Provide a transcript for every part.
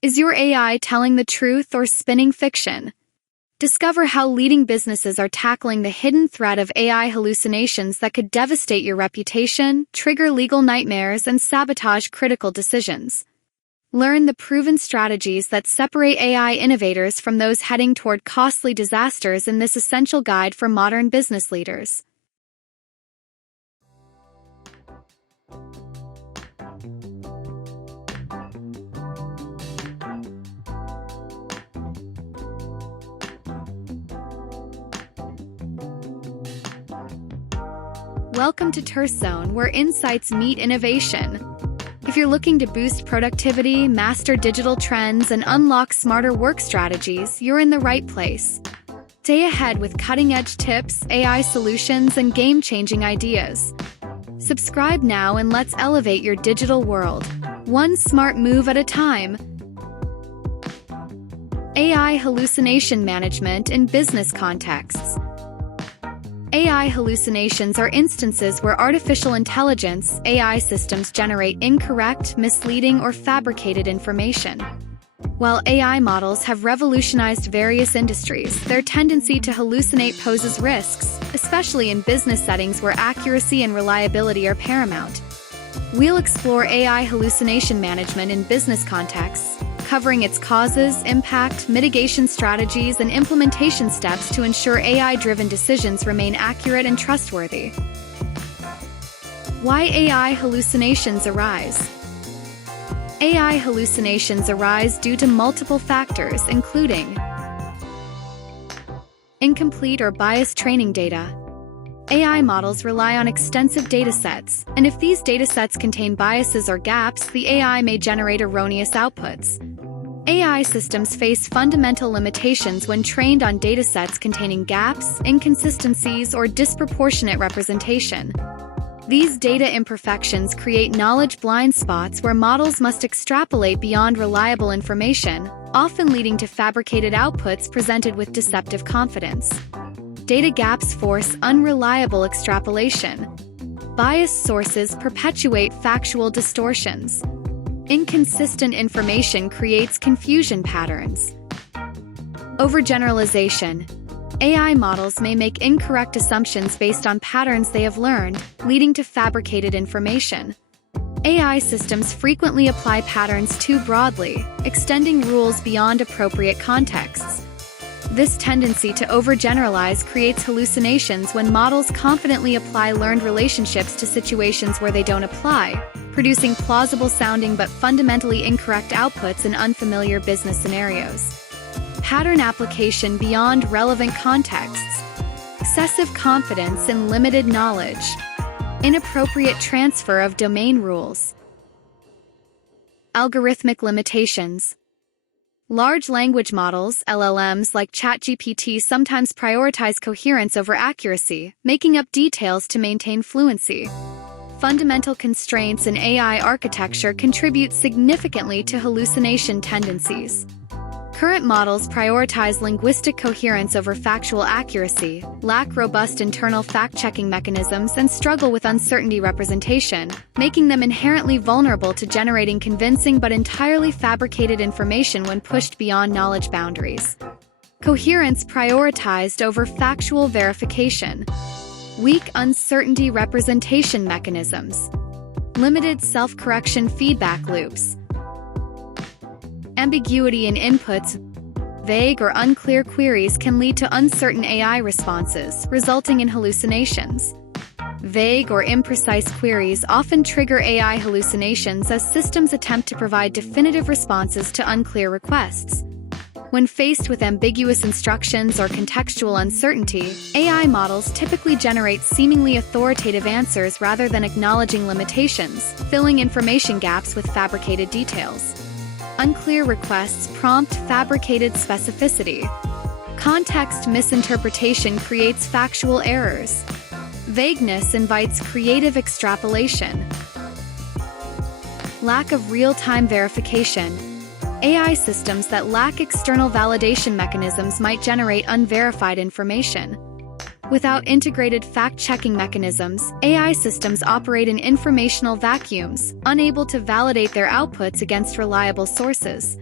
Is your AI telling the truth or spinning fiction? Discover how leading businesses are tackling the hidden threat of AI hallucinations that could devastate your reputation, trigger legal nightmares, and sabotage critical decisions. Learn the proven strategies that separate AI innovators from those heading toward costly disasters in this essential guide for modern business leaders. Welcome to TerseZone, where insights meet innovation. If you're looking to boost productivity, master digital trends, and unlock smarter work strategies, you're in the right place. Stay ahead with cutting-edge tips, AI solutions, and game-changing ideas. Subscribe now and let's elevate your digital world, one smart move at a time. AI hallucination management in business contexts. AI hallucinations are instances where artificial intelligence (AI) systems generate incorrect, misleading, or fabricated information. While AI models have revolutionized various industries, their tendency to hallucinate poses risks, especially in business settings where accuracy and reliability are paramount. We'll explore AI hallucination management in business contexts, covering its causes, impact, mitigation strategies, and implementation steps to ensure AI-driven decisions remain accurate and trustworthy. Why AI hallucinations arise? AI hallucinations arise due to multiple factors, including incomplete or biased training data. AI models rely on extensive datasets, and if these datasets contain biases or gaps, the AI may generate erroneous outputs. AI systems face fundamental limitations when trained on datasets containing gaps, inconsistencies, or disproportionate representation. These data imperfections create knowledge blind spots where models must extrapolate beyond reliable information, often leading to fabricated outputs presented with deceptive confidence. Data gaps force unreliable extrapolation. Biased sources perpetuate factual distortions. Inconsistent information creates confusion patterns. Overgeneralization. AI models may make incorrect assumptions based on patterns they have learned, leading to fabricated information. AI systems frequently apply patterns too broadly, extending rules beyond appropriate contexts. This tendency to overgeneralize creates hallucinations when models confidently apply learned relationships to situations where they don't apply, producing plausible-sounding but fundamentally incorrect outputs in unfamiliar business scenarios. Pattern application beyond relevant contexts. Excessive confidence in limited knowledge. Inappropriate transfer of domain rules. Algorithmic limitations. Large language models, LLMs like ChatGPT, sometimes prioritize coherence over accuracy, making up details to maintain fluency. Fundamental constraints in AI architecture contribute significantly to hallucination tendencies. Current models prioritize linguistic coherence over factual accuracy, lack robust internal fact-checking mechanisms, and struggle with uncertainty representation, making them inherently vulnerable to generating convincing but entirely fabricated information when pushed beyond knowledge boundaries. Coherence prioritized over factual verification. Weak uncertainty representation mechanisms. Limited self-correction feedback loops. Ambiguity in inputs. Vague or unclear queries can lead to uncertain AI responses, resulting in hallucinations. Vague or imprecise queries often trigger AI hallucinations as systems attempt to provide definitive responses to unclear requests. When faced with ambiguous instructions or contextual uncertainty, AI models typically generate seemingly authoritative answers rather than acknowledging limitations, filling information gaps with fabricated details. Unclear requests prompt fabricated specificity. Context misinterpretation creates factual errors. Vagueness invites creative extrapolation. Lack of real-time verification. AI systems that lack external validation mechanisms might generate unverified information. Without integrated fact-checking mechanisms, AI systems operate in informational vacuums, unable to validate their outputs against reliable sources.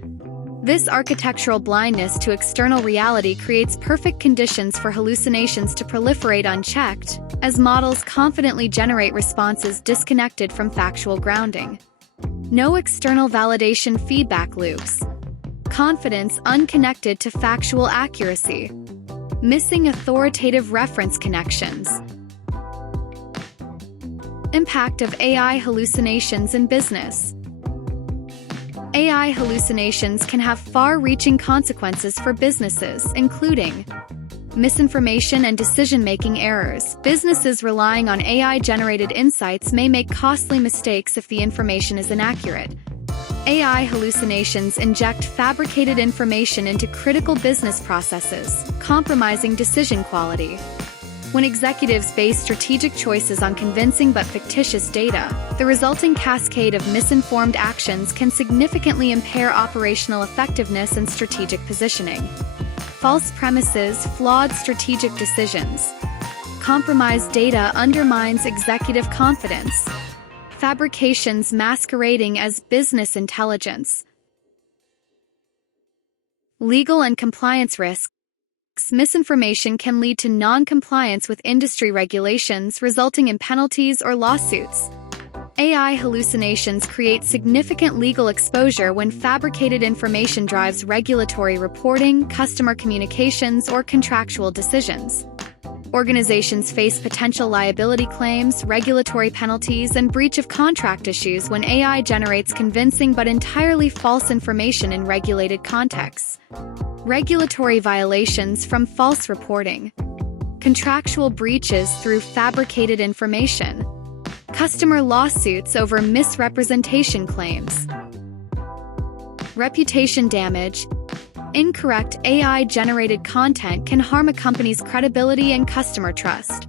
This architectural blindness to external reality creates perfect conditions for hallucinations to proliferate unchecked, as models confidently generate responses disconnected from factual grounding. No external validation feedback loops. Confidence unconnected to factual accuracy. Missing authoritative reference connections. Impact of AI hallucinations in business. AI hallucinations can have far-reaching consequences for businesses, including misinformation and decision-making errors. Businesses relying on AI-generated insights may make costly mistakes if the information is inaccurate. AI hallucinations inject fabricated information into critical business processes, compromising decision quality. When executives base strategic choices on convincing but fictitious data, the resulting cascade of misinformed actions can significantly impair operational effectiveness and strategic positioning. False premises, flawed strategic decisions. Compromised data undermines executive confidence. Fabrications masquerading as business intelligence. Legal and compliance risks. Misinformation can lead to non-compliance with industry regulations, resulting in penalties or lawsuits. AI hallucinations create significant legal exposure when fabricated information drives regulatory reporting, customer communications, or contractual decisions. Organizations face potential liability claims, regulatory penalties, and breach of contract issues when AI generates convincing but entirely false information in regulated contexts. Regulatory violations from false reporting. Contractual breaches through fabricated information. Customer lawsuits over misrepresentation claims. Reputation damage. Incorrect AI-generated content can harm a company's credibility and customer trust.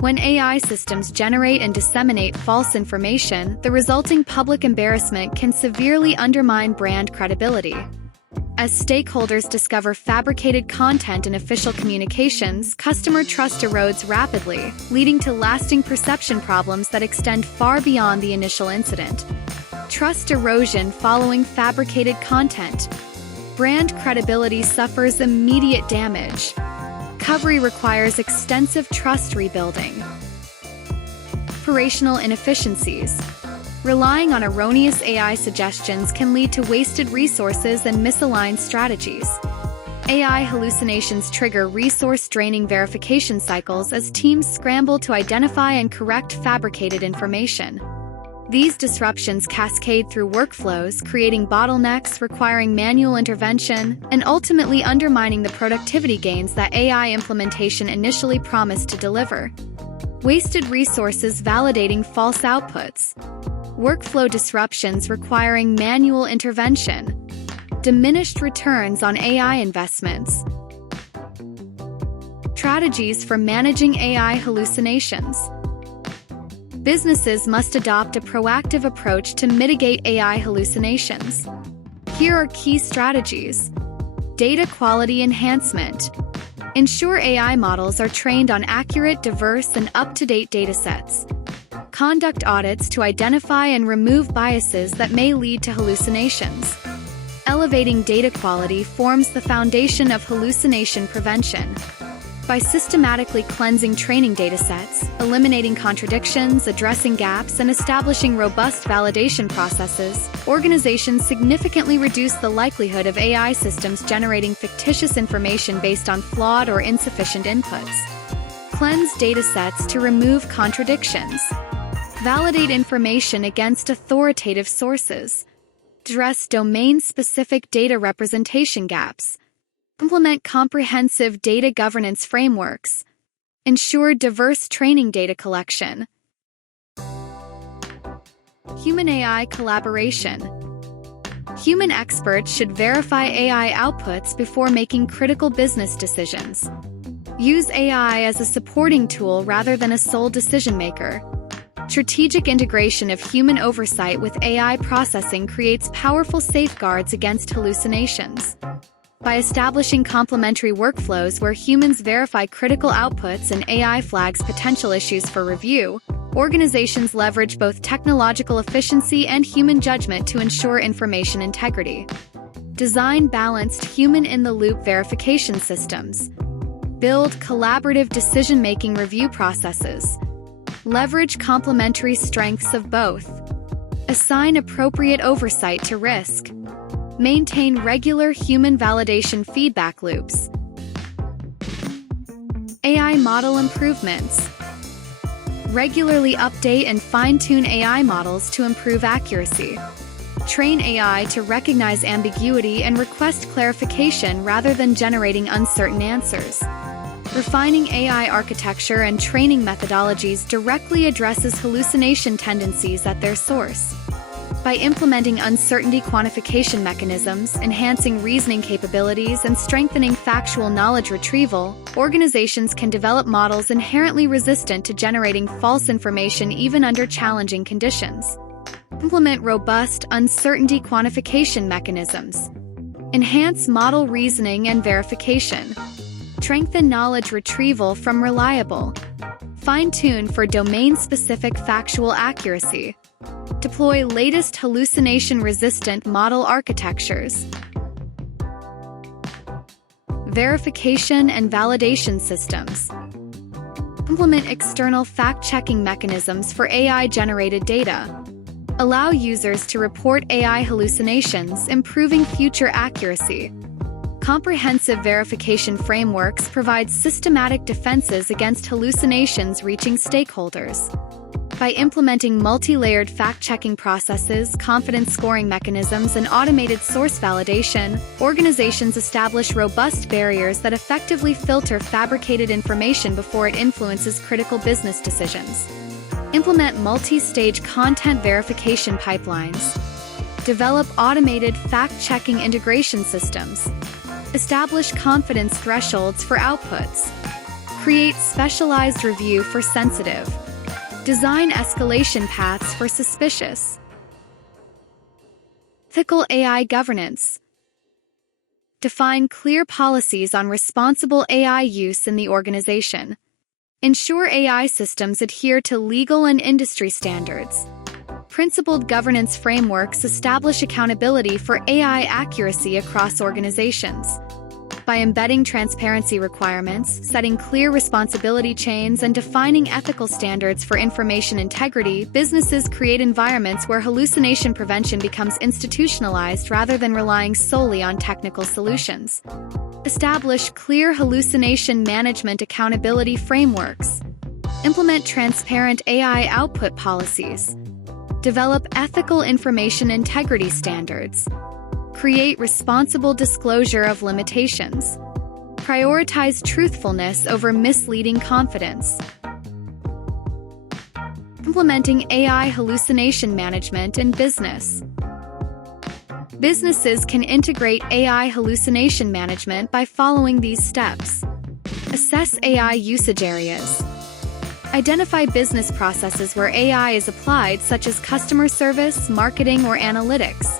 When AI systems generate and disseminate false information, the resulting public embarrassment can severely undermine brand credibility. As stakeholders discover fabricated content in official communications, customer trust erodes rapidly, leading to lasting perception problems that extend far beyond the initial incident. Trust erosion following fabricated content. Brand credibility suffers immediate damage. Recovery requires extensive trust rebuilding. Operational inefficiencies. Relying on erroneous AI suggestions can lead to wasted resources and misaligned strategies. AI hallucinations trigger resource-draining verification cycles as teams scramble to identify and correct fabricated information. These disruptions cascade through workflows, creating bottlenecks, requiring manual intervention, and ultimately undermining the productivity gains that AI implementation initially promised to deliver. Wasted resources validating false outputs. Workflow disruptions requiring manual intervention. Diminished returns on AI investments. Strategies for managing AI hallucinations. Businesses must adopt a proactive approach to mitigate AI hallucinations. Here are key strategies. Data quality enhancement. Ensure AI models are trained on accurate, diverse, and up-to-date datasets. Conduct audits to identify and remove biases that may lead to hallucinations. Elevating data quality forms the foundation of hallucination prevention. By systematically cleansing training datasets, eliminating contradictions, addressing gaps, and establishing robust validation processes, organizations significantly reduce the likelihood of AI systems generating fictitious information based on flawed or insufficient inputs. Cleanse datasets to remove contradictions. Validate information against authoritative sources. Address domain-specific data representation gaps. Implement comprehensive data governance frameworks. Ensure diverse training data collection. Human-AI collaboration. Human experts should verify AI outputs before making critical business decisions. Use AI as a supporting tool rather than a sole decision-maker. Strategic integration of human oversight with AI processing creates powerful safeguards against hallucinations. By establishing complementary workflows where humans verify critical outputs and AI flags potential issues for review, organizations leverage both technological efficiency and human judgment to ensure information integrity. Design balanced human-in-the-loop verification systems. Build collaborative decision-making review processes. Leverage complementary strengths of both. Assign appropriate oversight to risk. Maintain regular human validation feedback loops. AI model improvements. Regularly update and fine-tune AI models to improve accuracy. Train AI to recognize ambiguity and request clarification rather than generating uncertain answers. Refining AI architecture and training methodologies directly addresses hallucination tendencies at their source. By implementing uncertainty quantification mechanisms, enhancing reasoning capabilities, and strengthening factual knowledge retrieval, organizations can develop models inherently resistant to generating false information even under challenging conditions. Implement robust uncertainty quantification mechanisms. Enhance model reasoning and verification. Strengthen knowledge retrieval from reliable. Fine-tune for domain-specific factual accuracy. Deploy latest hallucination-resistant model architectures. Verification and validation systems. Implement external fact-checking mechanisms for AI-generated data. Allow users to report AI hallucinations, improving future accuracy. Comprehensive verification frameworks provide systematic defenses against hallucinations reaching stakeholders. By implementing multi-layered fact-checking processes, confidence scoring mechanisms, and automated source validation, organizations establish robust barriers that effectively filter fabricated information before it influences critical business decisions. Implement multi-stage content verification pipelines. Develop automated fact-checking integration systems. Establish confidence thresholds for outputs. Create specialized review for sensitive. Design escalation paths for suspicious. Ethical AI governance. Define clear policies on responsible AI use in the organization. Ensure AI systems adhere to legal and industry standards. Principled governance frameworks establish accountability for AI accuracy across organizations. By embedding transparency requirements, setting clear responsibility chains, and defining ethical standards for information integrity, businesses create environments where hallucination prevention becomes institutionalized rather than relying solely on technical solutions. Establish clear hallucination management accountability frameworks. Implement transparent AI output policies. Develop ethical information integrity standards. Create responsible disclosure of limitations. Prioritize truthfulness over misleading confidence. Implementing AI hallucination management in business. Businesses can integrate AI hallucination management by following these steps. Assess AI usage areas. Identify business processes where AI is applied, such as customer service, marketing, or analytics.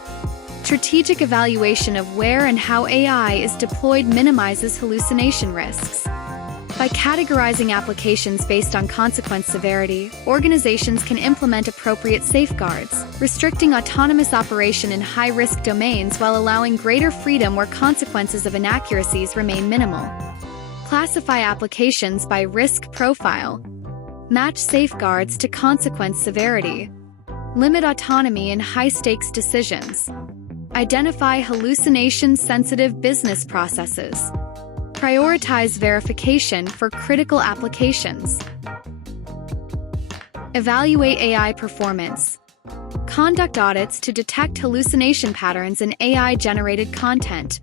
Strategic evaluation of where and how AI is deployed minimizes hallucination risks. By categorizing applications based on consequence severity, organizations can implement appropriate safeguards, restricting autonomous operation in high-risk domains while allowing greater freedom where consequences of inaccuracies remain minimal. Classify applications by risk profile. Match safeguards to consequence severity. Limit autonomy in high-stakes decisions. Identify hallucination-sensitive business processes. Prioritize verification for critical applications. Evaluate AI performance. Conduct audits to detect hallucination patterns in AI-generated content.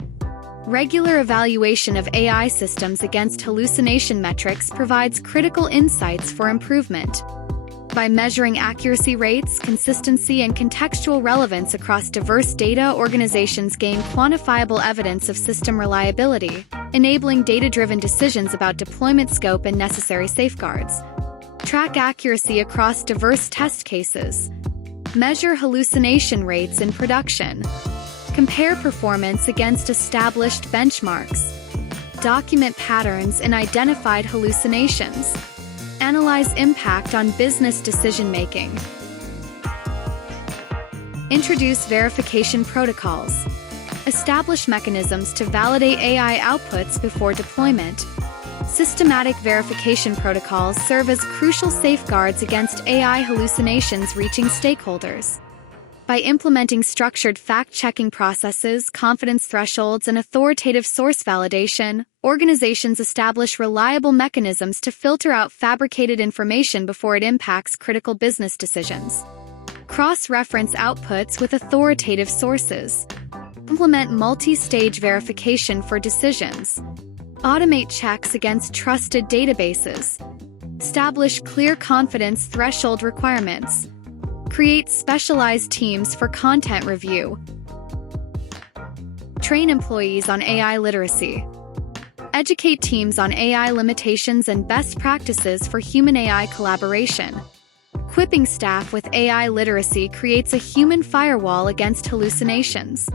Regular evaluation of AI systems against hallucination metrics provides critical insights for improvement. By measuring accuracy rates, consistency, and contextual relevance across diverse data, organizations gain quantifiable evidence of system reliability, enabling data-driven decisions about deployment scope and necessary safeguards. Track accuracy across diverse test cases. Measure hallucination rates in production. Compare performance against established benchmarks. Document patterns in identified hallucinations. Analyze impact on business decision-making. Introduce verification protocols. Establish mechanisms to validate AI outputs before deployment. Systematic verification protocols serve as crucial safeguards against AI hallucinations reaching stakeholders. By implementing structured fact-checking processes, confidence thresholds, and authoritative source validation, organizations establish reliable mechanisms to filter out fabricated information before it impacts critical business decisions. Cross-reference outputs with authoritative sources. Implement multi-stage verification for decisions. Automate checks against trusted databases. Establish clear confidence threshold requirements. Create specialized teams for content review. Train employees on AI literacy. Educate teams on AI limitations and best practices for human-AI collaboration. Equipping staff with AI literacy creates a human firewall against hallucinations.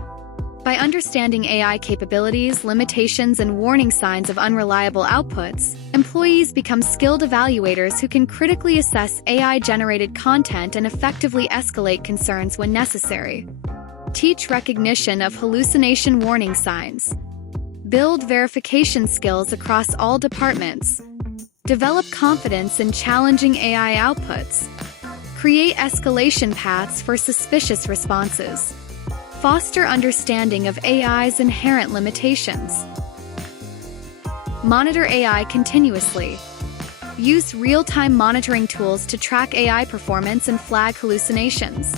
By understanding AI capabilities, limitations, and warning signs of unreliable outputs, employees become skilled evaluators who can critically assess AI-generated content and effectively escalate concerns when necessary. Teach recognition of hallucination warning signs. Build verification skills across all departments. Develop confidence in challenging AI outputs. Create escalation paths for suspicious responses. Foster understanding of AI's inherent limitations. Monitor AI continuously. Use real-time monitoring tools to track AI performance and flag hallucinations.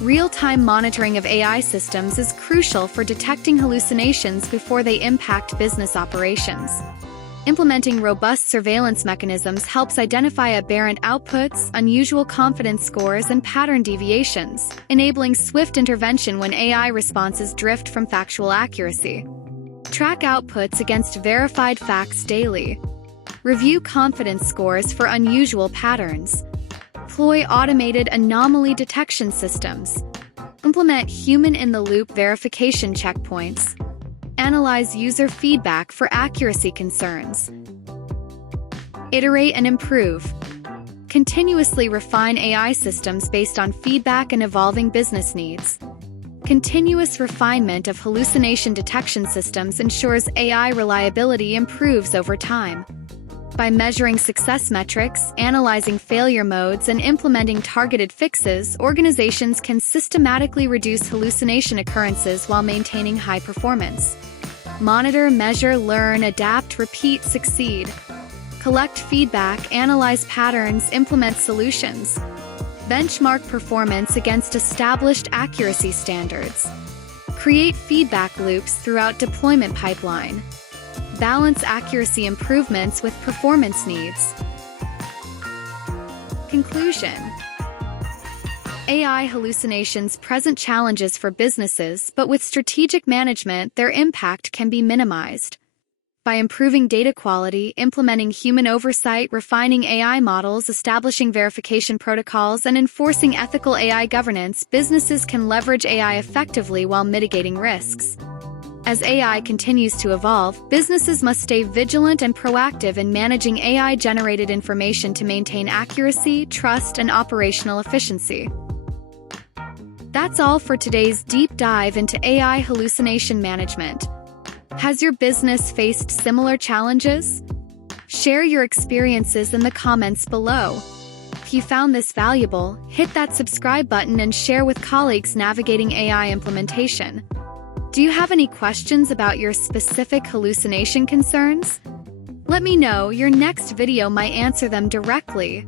Real-time monitoring of AI systems is crucial for detecting hallucinations before they impact business operations. Implementing robust surveillance mechanisms helps identify aberrant outputs, unusual confidence scores, and pattern deviations, enabling swift intervention when AI responses drift from factual accuracy. Track outputs against verified facts daily. Review confidence scores for unusual patterns. Deploy automated anomaly detection systems. Implement human-in-the-loop verification checkpoints. Analyze user feedback for accuracy concerns. Iterate and improve. Continuously refine AI systems based on feedback and evolving business needs. Continuous refinement of hallucination detection systems ensures AI reliability improves over time. By measuring success metrics, analyzing failure modes, and implementing targeted fixes, organizations can systematically reduce hallucination occurrences while maintaining high performance. Monitor, measure, learn, adapt, repeat, succeed. Collect feedback, analyze patterns, implement solutions. Benchmark performance against established accuracy standards. Create feedback loops throughout deployment pipeline. Balance accuracy improvements with performance needs. Conclusion: AI hallucinations present challenges for businesses, but with strategic management, their impact can be minimized. By improving data quality, implementing human oversight, refining AI models, establishing verification protocols, and enforcing ethical AI governance, businesses can leverage AI effectively while mitigating risks. As AI continues to evolve, businesses must stay vigilant and proactive in managing AI-generated information to maintain accuracy, trust, and operational efficiency. That's all for today's deep dive into AI hallucination management. Has your business faced similar challenges? Share your experiences in the comments below. If you found this valuable, hit that subscribe button and share with colleagues navigating AI implementation. Do you have any questions about your specific hallucination concerns? Let me know, your next video might answer them directly.